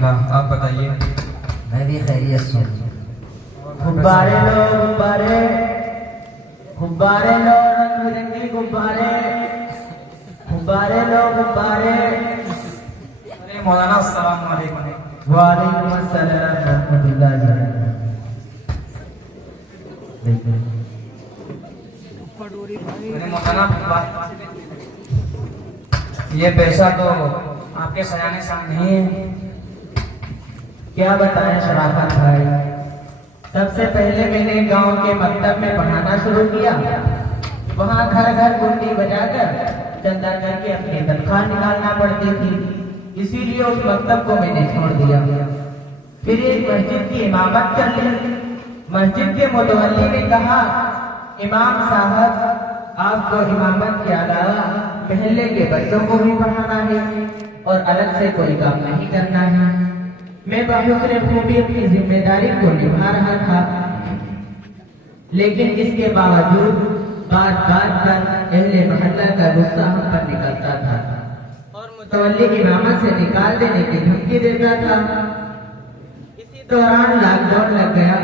अल्हम्दुलिल्लाह। आप बताइए? मैं भी खैरियत से। गुब्बारे लो गुब्बारे, गुब्बारे लो रंग बिरंगी गुब्बारे, गुब्बारे लो गुब्बारे। अरे मौलाना अस्सलाम वालेकुम। वालेकुम अस्सलाम रहमतुल्लाहि व अरे मौलाना ये पैसा तो आपके सजाने साथ नहीं है। क्या बताएं शराफत भाई, सबसे पहले मैंने गांव के मकतब में पढ़ाना शुरू किया। वहां घर घर गुंडी बजाकर चंदा करके अपनी तनख्वाह निकालना पड़ती थी, इसीलिए उस मकतब को मैंने छोड़ दिया। फिर एक मस्जिद की इमामत कर ली। मस्जिद के मुतवल्ली ने कहा, इमाम साहब आपको इमामत के अलावा महल्ले के बच्चों को भी पढ़ाना है और अलग से कोई काम नहीं करना है। मैं बहुसरे खूबी अपनी जिम्मेदारी को निभा रहा था, लेकिन इसके बावजूद बात बात पर अहले मोहल्ला का गुस्सा हम पर निकलता था और मुतवल्ली इमामत से निकाल देने की धमकी देता था। इसी दौरान लॉकडाउन लग गया।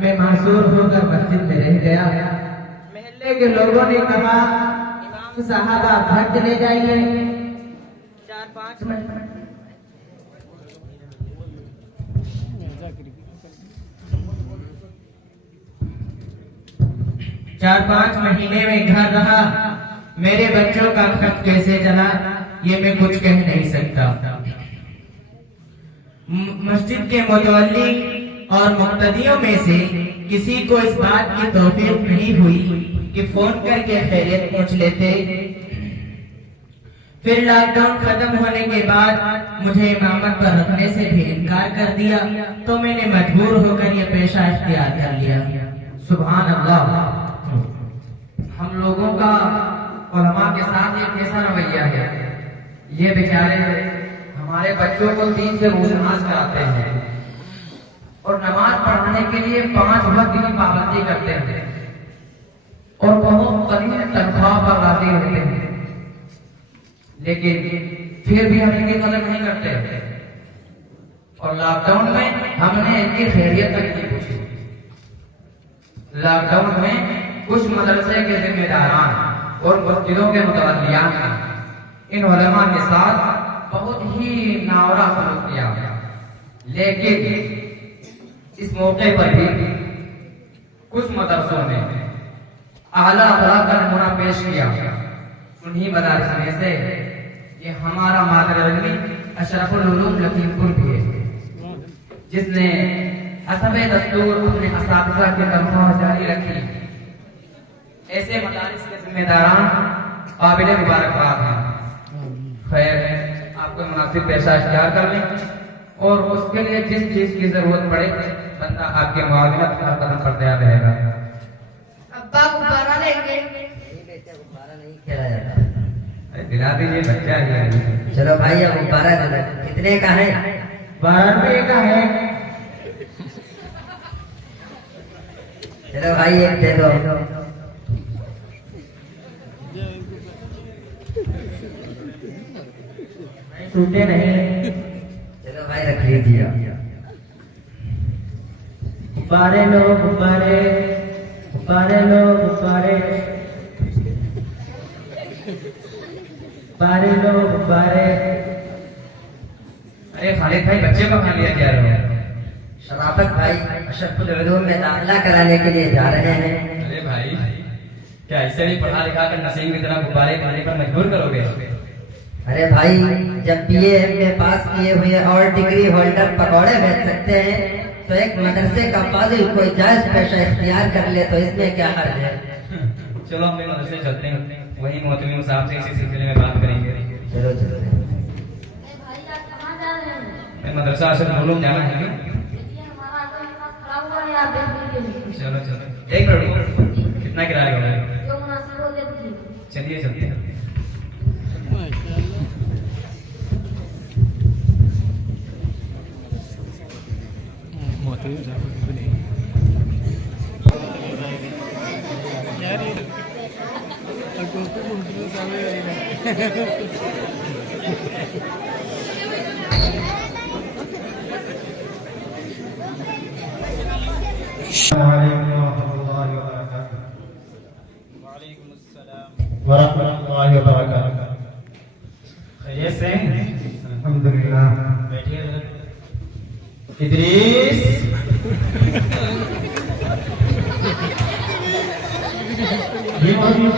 मैं मासूर होकर मस्जिद में रह गया। महल्ले के लोगों ने कहा, इमाम साहब आप घर चले जाइए। 4-5 महीने में घर रहा। मेरे बच्चों का खर्च कैसे चला ये मैं कुछ कह नहीं सकता। मस्जिद के मुतवल्ली और मुक्तदियों में से किसी को इस बात की तौफीक नहीं हुई कि फोन करके खैरियत पूछ लेते। फिर लॉकडाउन खत्म होने के बाद मुझे इमामत पर रखने से भी इनकार कर दिया, तो मैंने मजबूर होकर यह पेशा इख्तियार कर लिया। सुभान अल्लाह। हम लोगों का उलमा के साथ ये कैसा रवैया है? ये बेचारे हमारे बच्चों को 3 से रोज नमाज कराते हैं और नमाज पढ़ाने के लिए 5 वक्त की पाबंदी करते हैं और बहुत करीब तनख्वाह पर राजी रहते हैं, लेकिन फिर भी हम इनकी कदर नहीं करते। और लॉकडाउन में हमने इनकी खैरियत तक नहीं पूछी। लॉकडाउन में कुछ मदरसे के जिम्मेदारान और मस्जिदों के मुतवल्लियान ने इन उलमा के साथ बहुत ही नावरा सलूक किया, लेकिन इस मौके पर भी कुछ मदरसों ने आला अखलाक का नमूना पेश किया। उन्हीं मदरस में से ये हमारा मादरसा अशरफुल उलूम लखीमपुर भी है, जिसने हसबे दस्तूर अपने असातिज़ा की तनख्वाह जारी रखी। ऐसे मदारिस के जिम्मेदारान काबिल मुबारकबाद हैं। खैर, आपको मुनासिब पेशा इख्तियार कर लें और उसके लिए जिस चीज की जरूरत पड़े बंदा आपके मुआविनत हर कदम पर तैयार रहेगा। अब्बा गुब्बारा लेंगे? गुब्बारा नहीं खेला जाता। दिला दीजिए, बच्चा है। चलो भाई अब गुब्बारा कितने का है? 12 रुपये का है। चलो भाई एक दे दो। टूटे नहीं। चलो भाई रख लीजिए। गुब्बारे लो गुब्बारे, गुब्बारे लो गुब्बारे, गुब्बारे लो गुब्बारे। अरे खालिद भाई, बच्चे को खा लिया जा रहे हो? शराफत भाई अशरफुल उलूम में दाखिला कराने के लिए जा रहे हैं। अरे भाई, क्या ऐसे ही पढ़ा लिखा कर नसीम की तरह गुब्बारे खाने पर मजबूर करोगे? अरे भाई, जब BA MA पास किए हुए और डिग्री होल्डर पकौड़े बेच सकते हैं, तो एक मदरसे का फाजिल कोई जायज पेशा इख्तियार कर ले तो इसमें क्या हर्ज है? चलो हम मदरसे चलते हैं, वही मोहतमीम साहब से इसी सिलसिले में बात करेंगे। चलो चलो। भाई आप कहाँ जा रहे हैं? मैं मदरसा अशरफुल उलूम जाना है। देखिए हमारा ऑटो यहाँ खड़ा हुआ है, आप देख लीजिए। चलो चलो, एक मिनट, कितना किराया होगा? जो मुनासिब हो दे दीजिए। चलिए चलते हैं। अल्हम्दुलिल्लाह। बैठिए इदरीस। ये मौजूद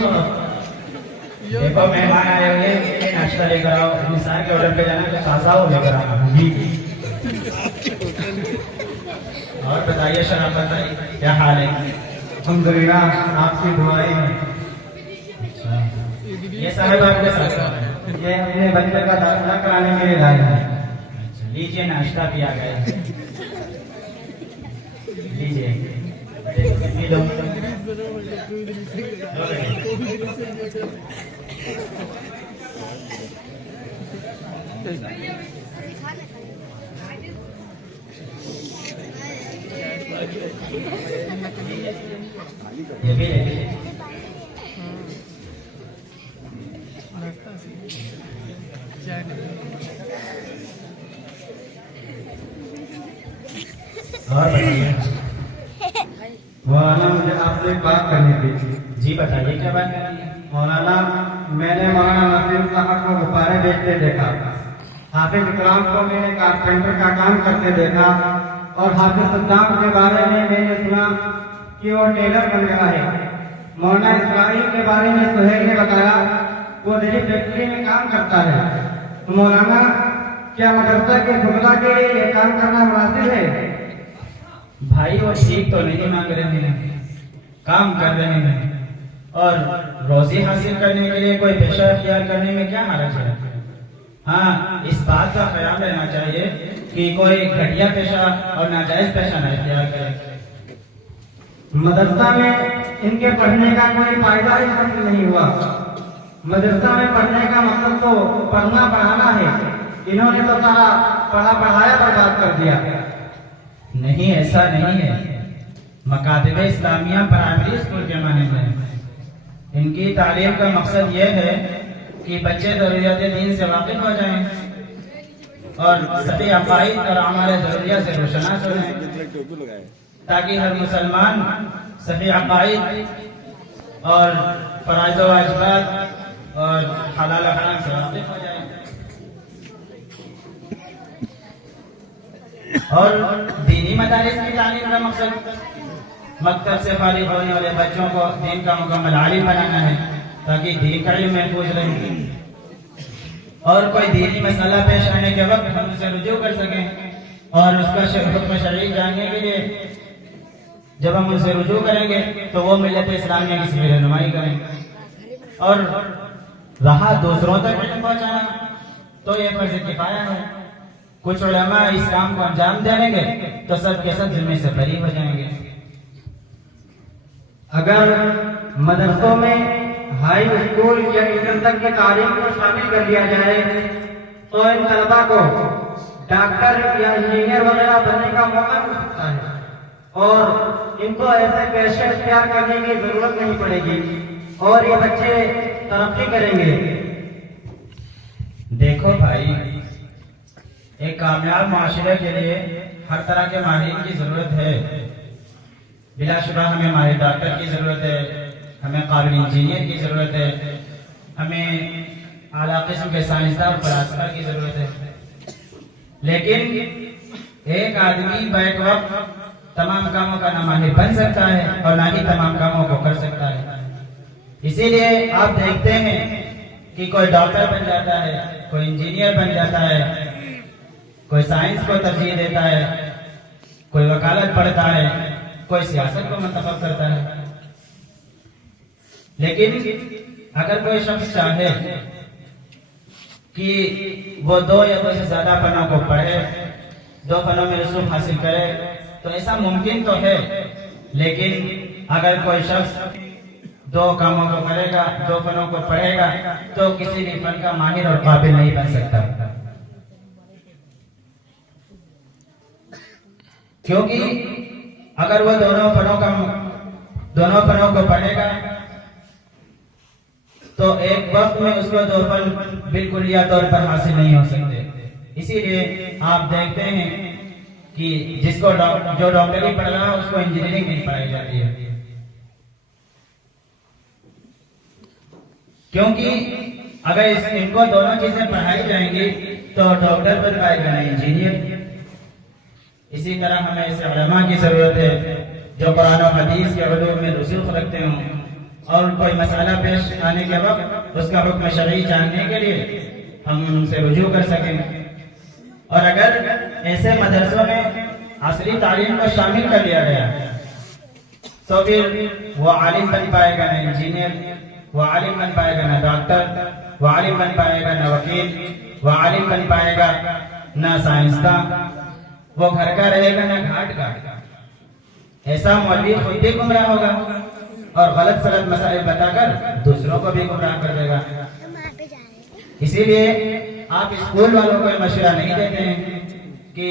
देखो मेहमान आए हुए हैं, ये नाश्ता लेकर आओ। निसार के ऑर्डर पे जाना तो सासा हो लेकर आना जी। और बताइए शराफत भाई क्या हाल है? अल्हम्दुलिल्लाह, आपकी दुआएं हैं। ये साहब आपके साथ है। ये अपने बच्चे का दाखिला कराने के लिए लाए हैं। लीजिए नाश्ता भी आ गया। लीजिए पी लो। ये भी ले लीजिए। और बताइए। मौलाना, मुझे आपसे एक बात करनी थी। जी बताइए क्या बात करनी है? मौलाना, मैंने मौलाना नसीम साहब को गुब्बारे बेचते देखा। हाफिज इकराम को मैंने कारपेंटर का काम करते देखा। और हाफिज सद्दाम के बारे में मैंने सुना कि वो टेलर बन गया है। मौलाना इस्राइल के बारे में सुहेल ने बताया वो दिल्ली फैक्ट्री में काम करता है। तो मौलाना, क्या मदरसा के फुकरा के लिए ये काम करना मुनासिब है? भाई वो ठीक तो नहीं मांग रहे हैं, काम कर रहे हैं। और रोजी हासिल करने के लिए कोई पेशा अख्तियार करने में क्या हर्ज है? हाँ, इस बात का ख्याल रहना चाहिए कि कोई घटिया पेशा और नाजायज पेशा न अख्तियार करे। मदरसा में इनके पढ़ने का कोई फायदा ही हासिल नहीं हुआ। मदरसा में पढ़ने का मतलब तो पढ़ना पढ़ाना है। इन्होंने तो सारा पढ़ा पढ़ाया बर्बाद कर दिया। नहीं, ऐसा नहीं है। मकातब इस्लामिया प्राइमरी स्कूल के माने में इनकी तालीम का मकसद यह है कि बच्चे ज़रूरियात दीन से वाकिफ हो जाएं और सही अकाईद और हमारे ज़रूरियात से रोशनास हो जाएं, ताकि हर मुसलमान सही अकाईद और फराइज़ व वाजिबात और हलाल व हराम से वाकिफ हो जाए। और दीनी मदारिस की तालीम का मकसद मकतब से फारिग होने वाले बच्चों को दीन का मुकम्मल आलिम बनाना है, ताकि दीन का इल्म महफूज रहे और कोई दीनी मसला पेश आने के वक्त हम उसे रुजू कर सकें। और उसका हुक्म शरई जानने के लिए जब हम उनसे रुजू करेंगे तो वो मिल्लत इस्लामिया की सही रहनुमाई करेंगे। और रहा दूसरों तक इल्म पहुंचाना, तो ये फर्ज किफाया है। कुछ उलमा इस काम को अंजाम देंगे तो सब के सब जिम्मे से बरी हो जाएंगे। अगर मदरसों में हाई स्कूल या इंटर तक की तालीम को शामिल कर लिया जाए तो इन तलबा को डॉक्टर या इंजीनियर वगैरह बनने का मौका मिल सकता है और इनको ऐसे पेशे इख्तियार करने की जरूरत नहीं पड़ेगी और ये बच्चे तरक्की करेंगे। देखो भाई, एक कामयाब माशरे के लिए हर तरह के माहिर की जरूरत है। बिलाशुबा हमें माहिर डॉक्टर की जरूरत है, हमें काबिल इंजीनियर की जरूरत है, हमें आला किस्म के साइंसदान और फलसफा की जरूरत है। लेकिन एक आदमी बैक वक्त तमाम कामों का ना माहिर बन सकता है और ना ही तमाम कामों को कर सकता है। इसीलिए आप देखते हैं कि कोई डॉक्टर बन जाता है, कोई इंजीनियर बन जाता है, कोई साइंस को तरजीह देता है, कोई वकालत पढ़ता है, कोई सियासत को मंतखब करता है। लेकिन अगर कोई शख्स चाहे कि वो 2 या 2 से ज्यादा फनों को पढ़े, 2 फनों में रसूख हासिल करे, तो ऐसा मुमकिन तो है। लेकिन अगर कोई शख्स 2 कामों को करेगा, 2 फनों को पढ़ेगा, तो किसी भी फन का माहिर और काबिल नहीं बन सकता। क्योंकि अगर वो दोनों फनों को पढ़ेगा तो एक वक्त में उसको 2 फन बिल्कुलिया तौर पर हासिल नहीं हो सकते। इसीलिए आप देखते हैं कि जो डॉक्टरी पढ़ रहा है उसको इंजीनियरिंग नहीं पढ़ाई जाती है, क्योंकि अगर इनको दोनों चीजें पढ़ाई जाएंगी तो डॉक्टर बन पाएगा नहीं इंजीनियर। इसी तरह हमें ऐसे उलमा की जरूरत है जो कुरान और हदीस के उलूम में रुसूख रखते हों और कोई मसाला पेश आने के वक्त उसका हुक्म शरई जानने के लिए हम उनसे रुजू कर सकें। और अगर ऐसे मदरसों में असली तालीम को शामिल कर लिया गया तो फिर वो आलिम बन पाएगा ना इंजीनियर, वो आलिम बन पाएगा ना डॉक्टर, वो आलिम बन पाएगा ना वकील, वो आलिम बन पाएगा ना साइंसदान, वो घर का रहेगा ना घाट का। ऐसा मौलवी खुद भी गुमराह होगा और गलत सलत मसाइल बताकर दूसरों को भी गुमराह कर देगा। इसीलिए आप स्कूल वालों को मशवरा नहीं देते हैं कि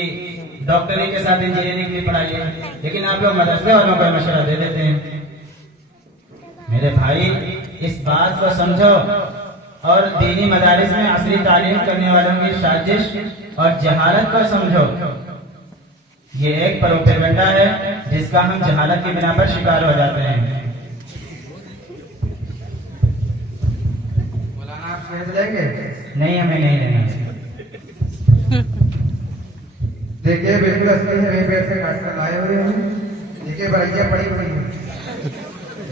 डॉक्टरी के साथ इंजीनियरिंग भी पढ़ाइए, लेकिन आप लोग मदरसे वालों को मशवरा दे देते हैं। मेरे भाई, इस बात को समझो और दीनी मदारिस में असली तालीम करने वालों की साजिश और जहालत को समझो। ये एक प्रोपेगेंडा है जिसका हम जहालत की बिना पर शिकार हो जाते हैं। मौलाना आप शेर लेंगे? नहीं, हमें नहीं लेना। देखिए बिल्कुल असली है, वहीं पेड़ से काट कर लाए हुए हैं। देखिए बरैया पड़ी हुई है।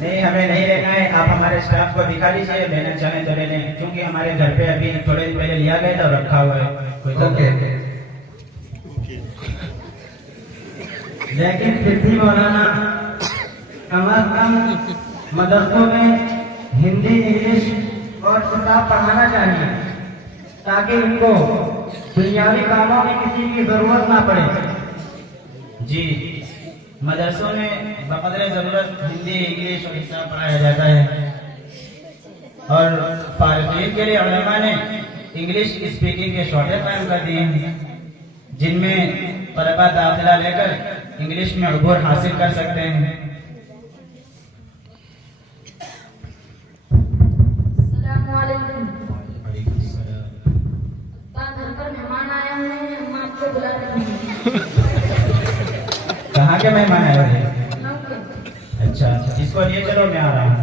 नहीं, हमें नहीं लेना है। आप हमारे स्टाफ को दिखा दीजिए, लेना चाहे तो ले लें, क्योंकि हमारे घर पे अभी थोड़े दिन पहले लिया गया था, रखा हुआ है। कोई तो ओके। लेकिन फिर भी मौलाना कम अज कम मदरसों में हिंदी, इंग्लिश और किताब पढ़ाना चाहिए ताकि इनको दुनियावी कामों में किसी की जरूरत ना पड़े। जी, मदरसों में बकदरे जरूरत हिंदी, इंग्लिश और हिसाब पढ़ाया जाता है और फारिगीन के लिए उलमा ने इंग्लिश स्पीकिंग के शोबे कायम कर दिए हैं जिनमें तलबा दाखिला लेकर इंग्लिश में अबूर हासिल कर सकते हैं। अस्सलामुअलैकुम। घर पर मेहमान आए हुए हैं, हम आपको बुला रहे हैं। कहाँ के मेहमान आए हुए हैं? अच्छा, इसको लिए चलो, मैं आ रहा हूँ।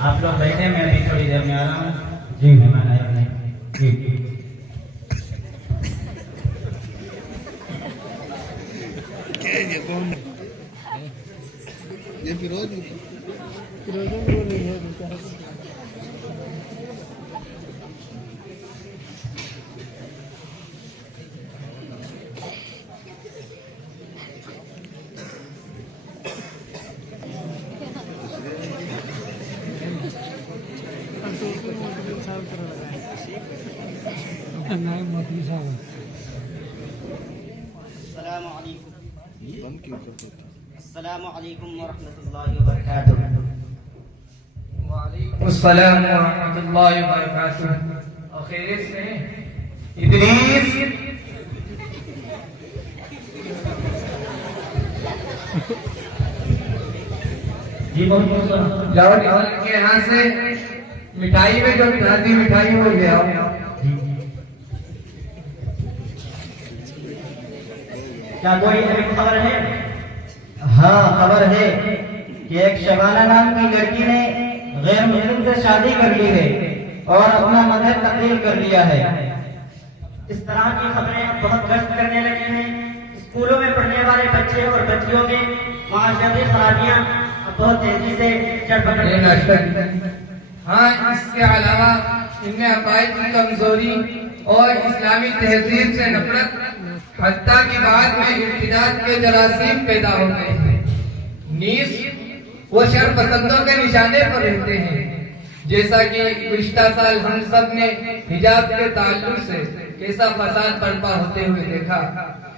आप लोग बैठे, मैं अभी थोड़ी देर में आ रहा हूँ। जी, मेहमान आए हुए हैं। जी, ये फिरोज अस्सलामु अलैकुम वरहमतुल्लाहि वबरकातुह। वालेकुम अस्सलाम व रहमतुल्लाहि व बरकातुहू। और खैरियत से हैं? इदरीस जी बहुत जाओ निकल के यहाँ से मिठाई में जो मिठाई मिठाई वो ले आओ। क्या कोई एक खबर है? हाँ, खबर है कि एक शबाना नाम की लड़की ने गैर मुस्लिम से शादी कर ली है और अपना मजहब तब्दील कर लिया है। इस तरह की खबरें बहुत गश्त करने लगी हैं। स्कूलों में पढ़ने वाले बच्चे और बच्चियों में माशरती खराबियां बहुत तेजी से चढ़ बढ़ रही हैं। हाँ, इसके अलावा इनमें अकायद की कमजोरी और इस्लामी तहजीब से नफरत, हत्ता की बाद में इर्तिदाद के जरासीम पैदा हो गए हैं। नीस वो शर पसंदों के निशाने पर रहते हैं, जैसा कि गुज़िश्ता साल हम सब ने हिजाब के ताल्लुक से कैसा फसाद बर्पा होते हुए देखा।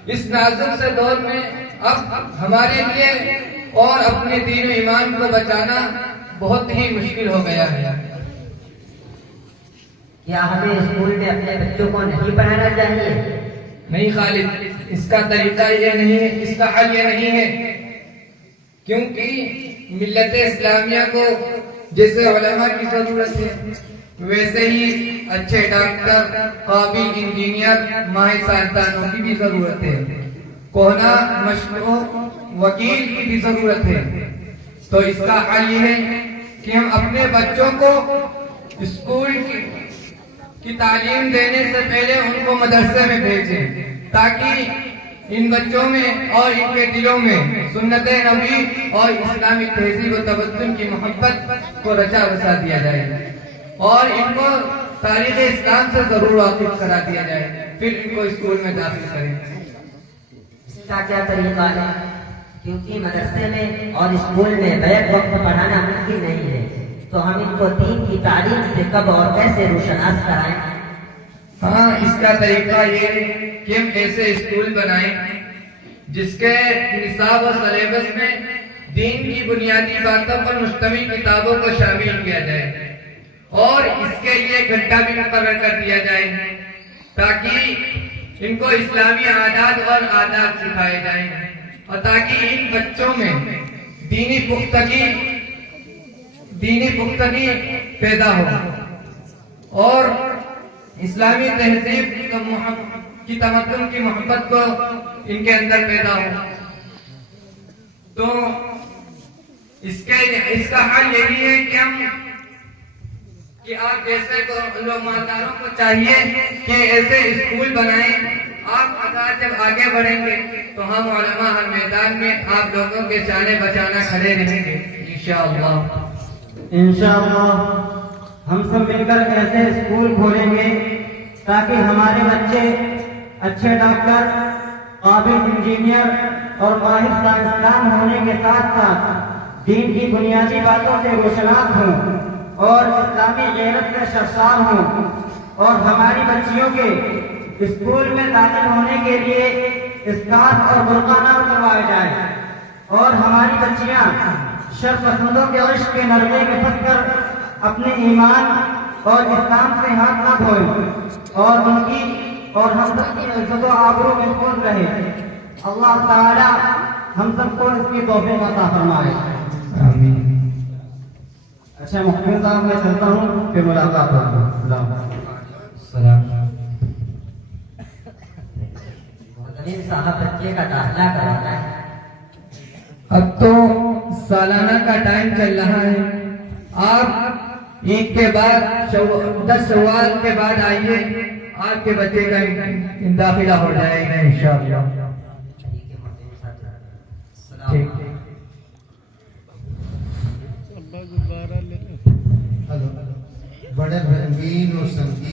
इस नाजुक से दौर में अब हमारे लिए और अपने दीन ईमान को बचाना बहुत ही मुश्किल हो गया है। क्या हमें स्कूल में अपने बच्चों को नहीं पढ़ाना चाहिए? नहीं खालिद, इसका तरीका ये नहीं है, इसका हल ये नहीं है, क्योंकि मिल्लत इस्लामिया को जैसे उलमा की जरूरत है वैसे ही अच्छे डॉक्टर, काबिल इंजीनियर, माहिर साइंसदानों की भी जरूरत है। कोहना मशहूर वकील की भी जरूरत है। तो इसका हल ये है कि हम अपने बच्चों को स्कूल की तालीम देने से पहले उनको मदरसे में भेजें, ताकि इन बच्चों में और इनके दिलों में सुन्नत नबी और इस्लामी तहजीब व तबद्दुन की मोहब्बत को रचा बसा दिया जाए और इनको तारीख इस्लाम से जरूर वाकिफ करा दिया जाए, फिर इनको स्कूल में दाखिल करें। इसका क्या तरीका है? क्योंकि मदरसे में और स्कूल में बैक वक्त पढ़ाना मुमकिन नहीं है, तो हम इनको दीन की तालीम से कब और कैसे रोशनास कराएं? हाँ, इसका तरीका ये कि हम ऐसे स्कूल बनाएं जिसके निसाब और सिलेबस में दीन की बुनियादी बातों पर मुश्तमिल किताबों को शामिल किया जाए और इसके लिए घंटा भी मुकर्रर कर दिया जाए, ताकि इनको इस्लामी आदात और आदाब सिखाए जाएं और ताकि इन बच्चों में दीनी पुख्तगी पैदा हो और इस्लामी तहजीब की तमद्दुन की मोहब्बत को इनके अंदर पैदा हो। तो इसका हल यही है कि आप जैसे को लोग माताओं को चाहिए कि ऐसे स्कूल बनाएं। आप अगर जब आगे बढ़ेंगे तो हम उलमा हर मैदान में आप लोगों के जाने बचाना खड़े रहेंगे इंशाअल्लाह। हम सब मिलकर ऐसे स्कूल खोलेंगे ताकि हमारे बच्चे अच्छे डॉक्टर, काबिल इंजीनियर और माहिर साइंसदान होने के साथ साथ दीन की बुनियादी बातों से रोशनास हों और इस्लामी गैरत से सरशार हों और हमारी बच्चियों के स्कूल में दाखिल होने के लिए स्कार्फ और बुर्काना करवाया जाए और हमारी बच्चियां शर्पसंदों के इश्क के नरमे में फंसकर अपने ईमान और इस्लाम से हाथ न धोएं और उनकी और हम सबकी इज्जत व आबरू महफूज रहे। अल्लाह ताला हम सबको इसकी तौफीक अता फरमाए। आमीन। अच्छा मुख्तार साहब, मैं चलता हूँ, फिर मुलाकात होगी। सलाम। साहब बच्चे का दाखिला करवाना है। अब तो सालाना का टाइम चल रहा है, आप ईद के बाद 10 शव्वाल के बाद आइए, आपके बच्चे का दाखिला हो जाएगा इंशाअल्लाह। ठीक। हेलो, बड़े रंगीन और संगीन